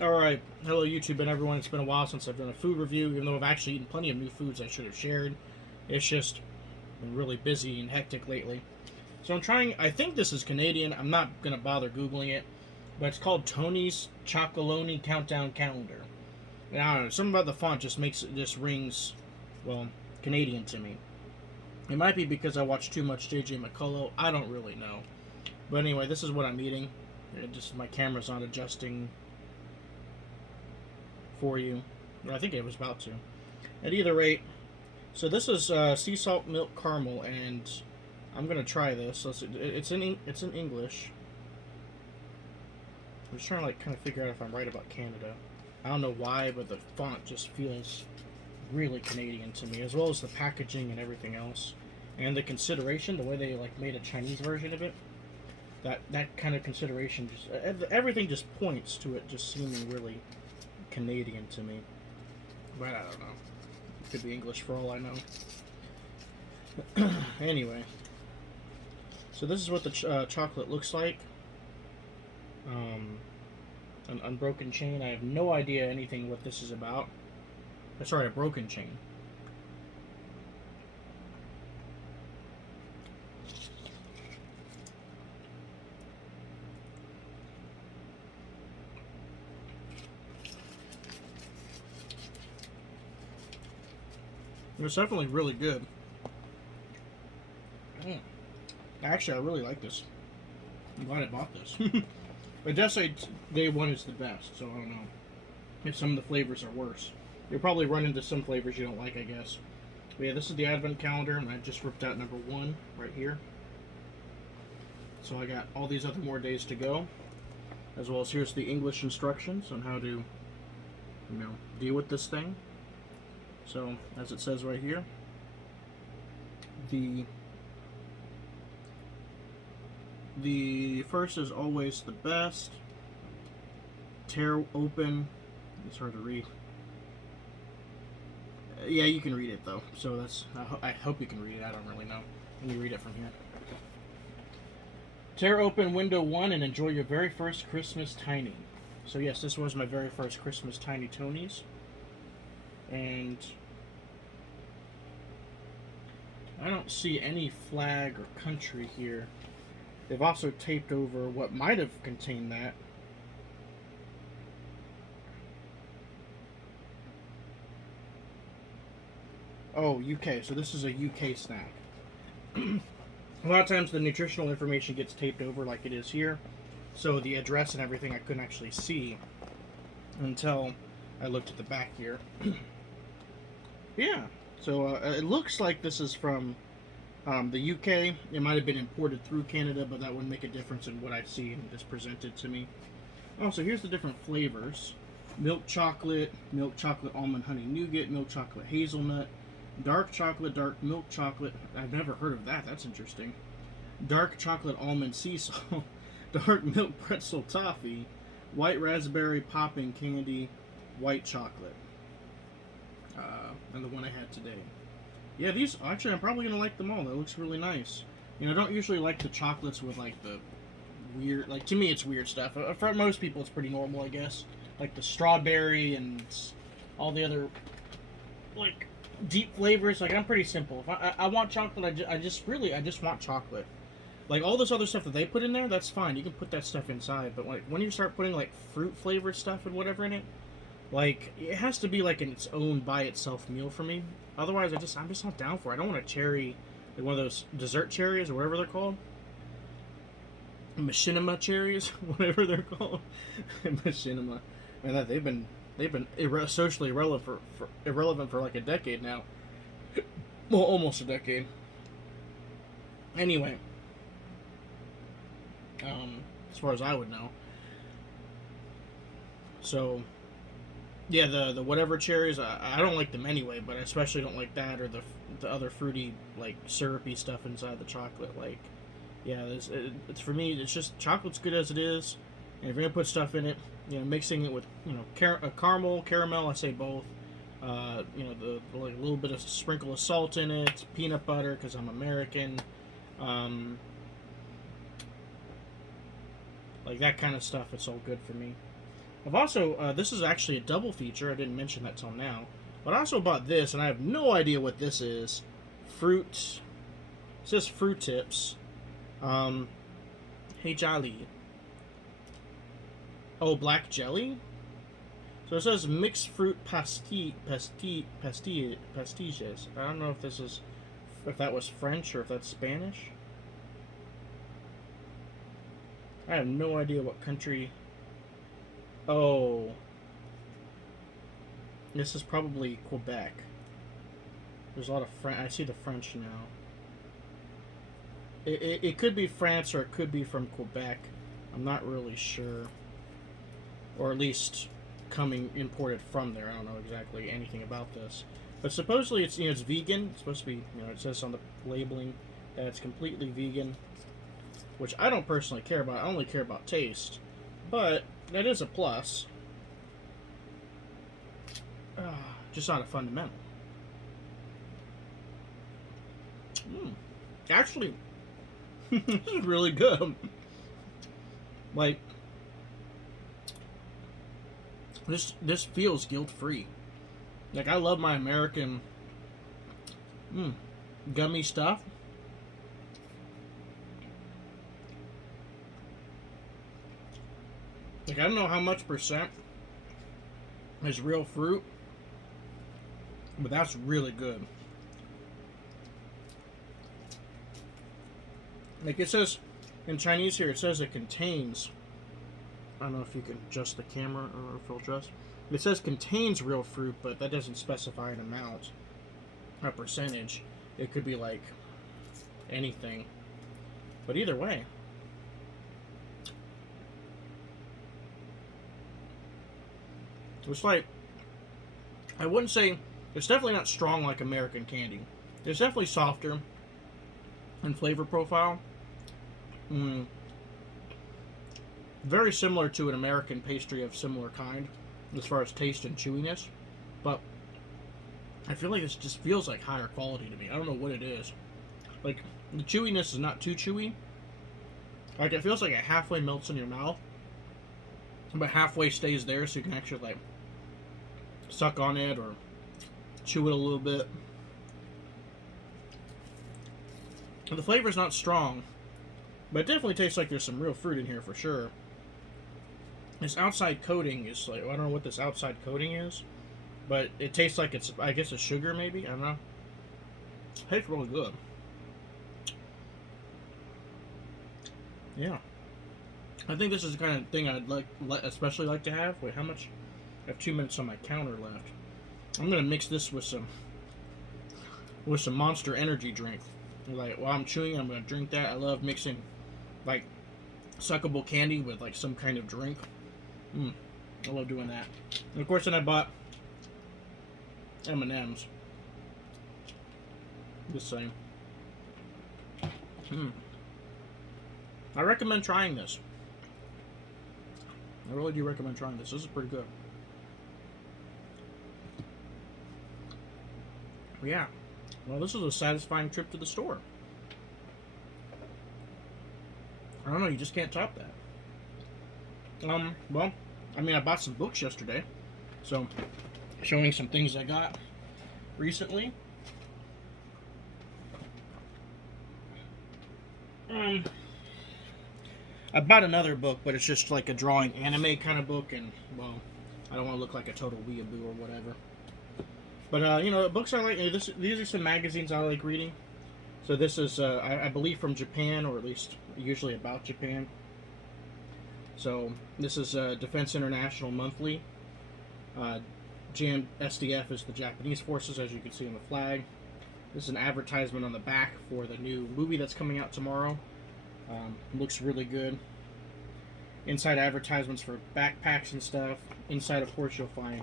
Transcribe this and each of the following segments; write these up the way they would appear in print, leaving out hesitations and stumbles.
Alright, hello YouTube and everyone. It's been a while since I've done a food review, even though I've actually eaten plenty of new foods I should have shared. It's just been really busy and hectic lately. So I'm trying, I think this is Canadian. I'm not going to bother Googling it, but it's called Tony's Chocolonely Countdown Calendar. And I don't know, something about the font just makes it, just rings, well, Canadian to me. It might be because I watch too much JJ McCullough. I don't really know. But anyway, this is what I'm eating. Just my camera's not adjusting for you. I think it was about to. At either rate, so this is sea salt milk caramel, and I'm gonna try this. So it's in English. I'm just trying to kind of figure out if I'm right about Canada. I don't know why, but the font just feels really Canadian to me, as well as the packaging and everything else, and the consideration, the way they made a Chinese version of it. That kind of consideration, just everything just points to it just seeming really Canadian to me. But I don't know. It could be English for all I know. Anyway, so this is what the chocolate looks like. An unbroken chain. I have no idea anything what this is about. Sorry, a broken chain. It's definitely really good. Mm. Actually, I really like this. I'm glad I bought this. But just say day one is the best, so I don't know if some of the flavors are worse. You'll probably run into some flavors you don't like, I guess. But yeah, this is the advent calendar, and I just ripped out number one right here. So I got all these other more days to go, as well as here's the English instructions on how to, deal with this thing. So as it says right here, the first is always the best. Tear open. It's hard to read. Yeah, you can read it though. So that's. I hope you can read it. I don't really know. Let me read it from here. Tear open window one and enjoy your very first Christmas Tiny. So yes, this was my very first Christmas Tiny Tonys, and I don't see any flag or country here. They've also taped over what might have contained that. Oh, UK. So this is a UK snack. A lot of times the nutritional information gets taped over like it is here. So the address and everything I couldn't actually see until I looked at the back here. Yeah. So it looks like this is from the UK. It might have been imported through Canada, but that wouldn't make a difference in what I see and just presented to me. Also, here's the different flavors: milk chocolate almond honey nougat, milk chocolate hazelnut, dark chocolate, dark milk chocolate. I've never heard of that. That's interesting. Dark chocolate almond sea salt, dark milk pretzel toffee, white raspberry popping candy, white chocolate. And the one I had today. Yeah, these actually I'm probably gonna like them all. That looks really nice. I don't usually like the chocolates with the weird. To me, it's weird stuff. For most people, it's pretty normal, I guess. Like the strawberry and all the other deep flavors. I'm pretty simple. If I want chocolate, I just want chocolate. All this other stuff that they put in there, that's fine. You can put that stuff inside. But when you start putting fruit flavored stuff and whatever in it, it has to be in its own by itself meal for me. Otherwise, I'm just not down for it. I don't want a cherry, one of those dessert cherries or whatever they're called. Machinima cherries, whatever they're called. Machinima, and that they've been socially irrelevant for a decade now. Well, almost a decade. Anyway, as far as I would know. So, yeah, the whatever cherries, I don't like them anyway, but I especially don't like that or the other fruity syrupy stuff inside the chocolate. Yeah, it's for me. It's just chocolate's good as it is, and if you're gonna put stuff in it, mixing it with caramel. I say both. The a little bit of sprinkle of salt in it, peanut butter because I'm American. That kind of stuff. It's all good for me. I've also, this is actually a double feature. I didn't mention that till now. But I also bought this, and I have no idea what this is. Fruit. It says fruit tips. Hey, Jolly. Oh, black jelly? So it says mixed fruit pastilles. I don't know if that was French or if that's Spanish. I have no idea what country. Oh, this is probably Quebec. There's a lot of French. I see the French now. It could be France or it could be from Quebec. I'm not really sure. Or at least coming imported from there. I don't know exactly anything about this. But supposedly it's vegan. It's supposed to be, it says on the labeling that it's completely vegan, which I don't personally care about. I only care about taste. But that is a plus. Just not a fundamental. Actually, this is really good. Like, this feels guilt-free. Like, I love my American gummy stuff. Like, I don't know how much percent is real fruit, but that's really good. Like, it says in Chinese here, it says it contains. I don't know if you can adjust the camera or full adjust. It says contains real fruit, but that doesn't specify an amount, a percentage. It could be like anything. But either way, it's like, I wouldn't say, it's definitely not strong like American candy. It's definitely softer in flavor profile. Very similar to an American pastry of similar kind as far as taste and chewiness, but I feel like this just feels like higher quality to me. I don't know what it is. Like, the chewiness is not too chewy. Like, it feels like it halfway melts in your mouth, but halfway stays there so you can actually, like, suck on it or chew it a little bit. The flavor's not strong, but it definitely tastes like there's some real fruit in here for sure. This outside coating is like, I don't know what this outside coating is, but it tastes like it's, I guess, a sugar maybe. I don't know. It tastes really good. Yeah. I think this is the kind of thing I'd especially like to have. Wait, how much? I have 2 minutes on my counter left. I'm gonna mix this with some Monster Energy drink. Like, while I'm chewing, I'm gonna drink that. I love mixing like suckable candy with like some kind of drink. I love doing that. And of course, then I bought M&M's. Just saying. I recommend trying this. I really do recommend trying this. This is pretty good. But yeah. Well, this was a satisfying trip to the store. I don't know, you just can't top that. Well, I mean, I bought some books yesterday, so showing some things I got recently. I bought another book, but it's just like a drawing anime kind of book, and, well, I don't want to look like a total weeaboo or whatever. But, books I like, these are some magazines I like reading. So this is, I believe, from Japan, or at least usually about Japan. So this is Defense International Monthly. SDF is the Japanese forces, as you can see on the flag. This is an advertisement on the back for the new movie that's coming out tomorrow. Looks really good. Inside advertisements for backpacks and stuff. Inside, of course, you'll find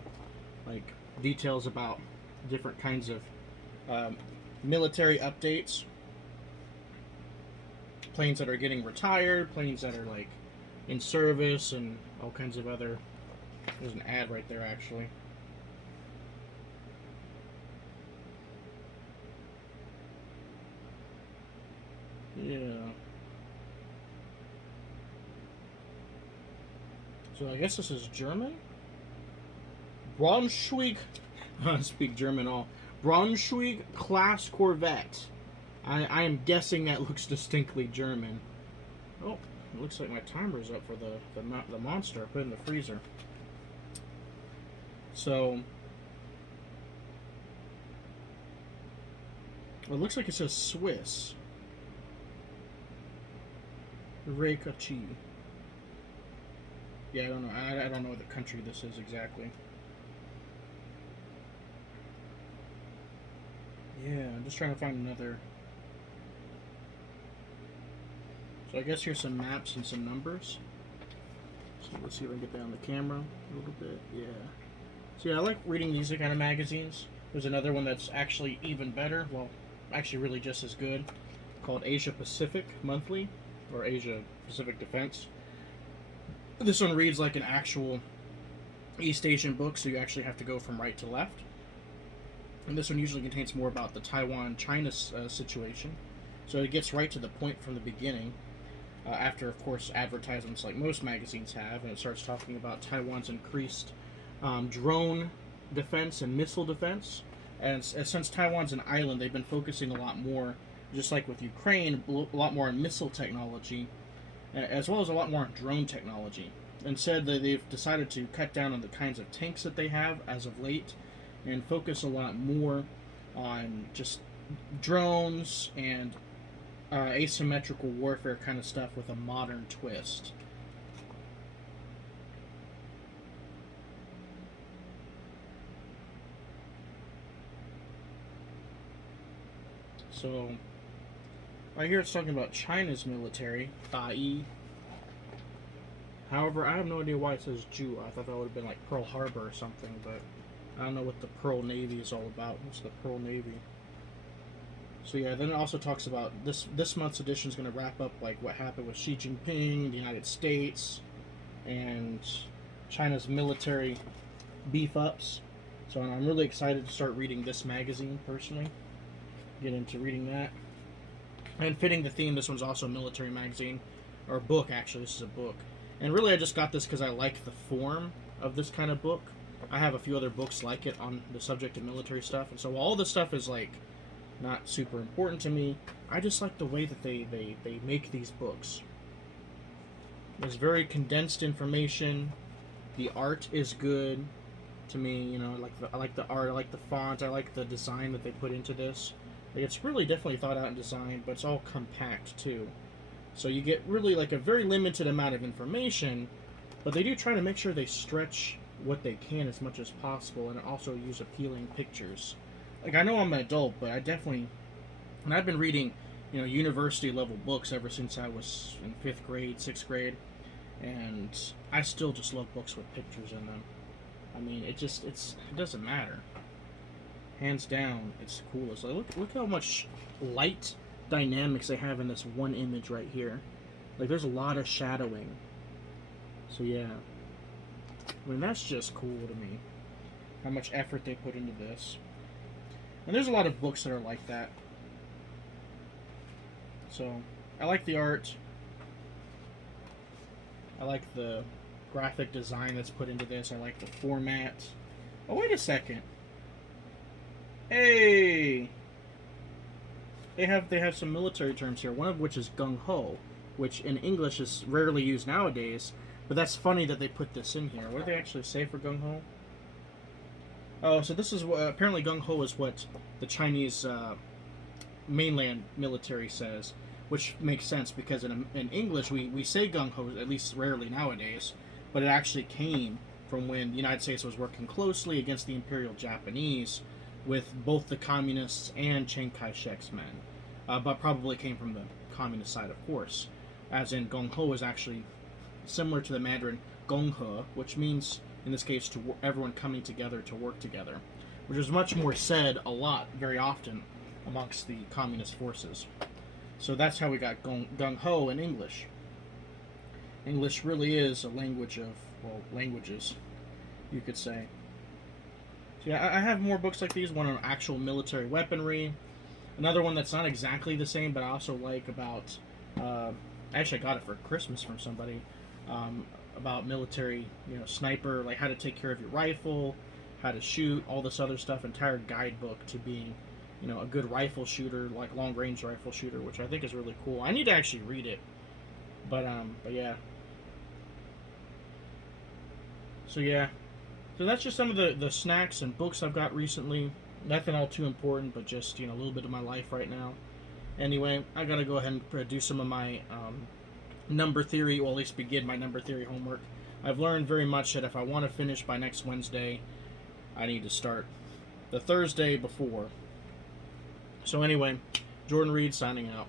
like details about different kinds of military updates. Planes that are getting retired, planes that are like in service, and all kinds of other. There's an ad right there, actually. Yeah. So I guess this is German. Braunschweig. I speak German all. Braunschweig class Corvette. I am guessing that looks distinctly German. Oh, it looks like my timer's up for the monster I put in the freezer. So it looks like it says Swiss. Reikachi. Yeah, I don't know. I don't know what the country this is exactly. Yeah, I'm just trying to find another. So I guess here's some maps and some numbers. So let's see if I can get that on the camera a little bit. Yeah. So yeah, I like reading these kind of magazines. There's another one that's actually even better. Well, actually really just as good, called Asia Pacific Monthly, or Asia Pacific Defense. This one reads like an actual East Asian book, so you actually have to go from right to left. And this one usually contains more about the Taiwan-China situation. So it gets right to the point from the beginning, after, of course, advertisements like most magazines have, and it starts talking about Taiwan's increased drone defense and missile defense. And since Taiwan's an island, they've been focusing a lot more, just like with Ukraine, a lot more on missile technology, as well as a lot more on drone technology. And said that they've decided to cut down on the kinds of tanks that they have as of late, and focus a lot more on just drones and asymmetrical warfare kind of stuff with a modern twist. So, right here it's talking about China's military, Dai. However, I have no idea why it says Jew. I thought that would have been like Pearl Harbor or something, but I don't know what the Pearl Navy is all about. What's the Pearl Navy? So yeah, then it also talks about this month's edition is going to wrap up like what happened with Xi Jinping, the United States, and China's military beef ups. So I'm really excited to start reading this magazine personally. Get into reading that. And fitting the theme, this one's also a military magazine, or a book actually. This is a book. And really I just got this because I like the form of this kind of book. I have a few other books like it on the subject of military stuff, and so while all this stuff is like not super important to me, I just like the way that they make these books. There's very condensed information. The art is good to me. You know, I like the art. I like the font. I like the design that they put into this. Like, it's really definitely thought out and designed, but it's all compact too. So you get really like a very limited amount of information, but they do try to make sure they stretch what they can as much as possible, and also use appealing pictures. Like, I know I'm an adult, but I definitely, and I've been reading, you know, university level books ever since I was in 5th grade, 6th grade, and I still just love books with pictures in them. I mean, it doesn't matter. Hands down, it's the coolest. Like, look how much light dynamics they have in this one image right here. Like, there's a lot of shadowing. So yeah, I mean, that's just cool to me, how much effort they put into this. And there's a lot of books that are like that. So I like the art. I like the graphic design that's put into this. I like the format. Oh, wait a second. Hey! They have some military terms here, one of which is gung-ho, which in English is rarely used nowadays, but that's funny that they put this in here. What do they actually say for gung-ho? Oh, so this is apparently gung-ho is what the Chinese mainland military says, which makes sense because in English we say gung-ho, at least rarely nowadays, but it actually came from when the United States was working closely against the Imperial Japanese with both the communists and Chiang Kai-shek's men, but probably came from the communist side, of course, as in gung-ho is actually similar to the Mandarin gong-he, which means in this case to everyone coming together to work together, which is much more said a lot, very often, amongst the communist forces. So that's how we got gung-ho in English. English really is a language of, well, languages, you could say. So yeah, I have more books like these, one on actual military weaponry, another one that's not exactly the same, but I also like about, actually I got it for Christmas from somebody, about military, sniper, like how to take care of your rifle, how to shoot, all this other stuff. Entire guidebook to being, a good rifle shooter, like long range rifle shooter, which I think is really cool. I need to actually read it, but yeah. So yeah, so that's just some of the snacks and books I've got recently. Nothing all too important, but just a little bit of my life right now. Anyway, I gotta go ahead and do some of my number theory, or at least begin my number theory homework. I've learned very much that if I want to finish by next Wednesday, I need to start the Thursday before. So anyway, Jordan Reed signing out.